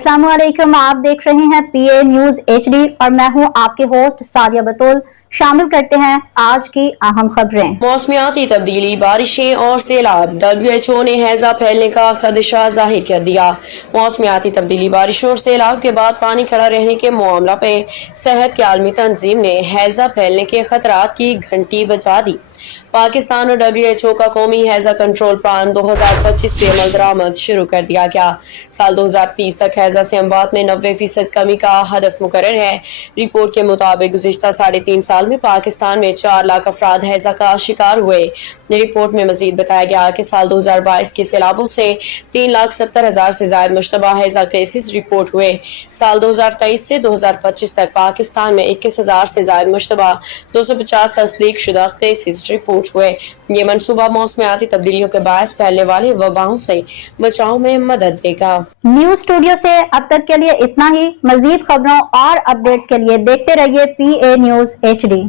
अस्सलाम वालेकुम, आप देख रहे हैं PA न्यूज HD और मैं हूं आपके होस्ट सादिया बतूल। शामिल करते हैं आज की अहम खबरें। मौसमियाती तब्दीली, बारिशें और सैलाब, WHO ने हैजा फैलने का खदशा जाहिर कर दिया। मौसमियाती तब्दीली, बारिशों और सैलाब के बाद पानी खड़ा रहने के मामला पे सेहत के आलमी तंजीम ने हैजा फैलने के खतरात की घंटी बजा दी। पाकिस्तान और WHO का कौमी हैजा कंट्रोल प्लान 2025 पे अमल दरामद शुरू कर दिया गया। साल 2030 तक हैजा से अमवात में 90% कमी का हदफ मुकर्रर है। रिपोर्ट के मुताबिक गुज़िश्ता 3.5 साल में पाकिस्तान में 4 लाख अफराद हैजा का शिकार हुए। रिपोर्ट में मजीद बताया गया कि साल 2022 के सैलाबों से 3,70,000 से ज्यादा मुश्तबा हैजा केसेस रिपोर्ट हुए। साल 2023 से 2025 तक पाकिस्तान में 21,000 से ज्यादा मुश्तबा 250 तस्दीक शुदा केसेस रिपोर्ट हुए। ये मनसूबा मौसमियाती तब्दीलियों के बायस फैलने वाली वबाओं से बचाव में मदद देगा। न्यूज स्टूडियो से अब तक के लिए इतना ही। मजीद खबरों और अपडेट्स के लिए देखते रहिए PA न्यूज HD।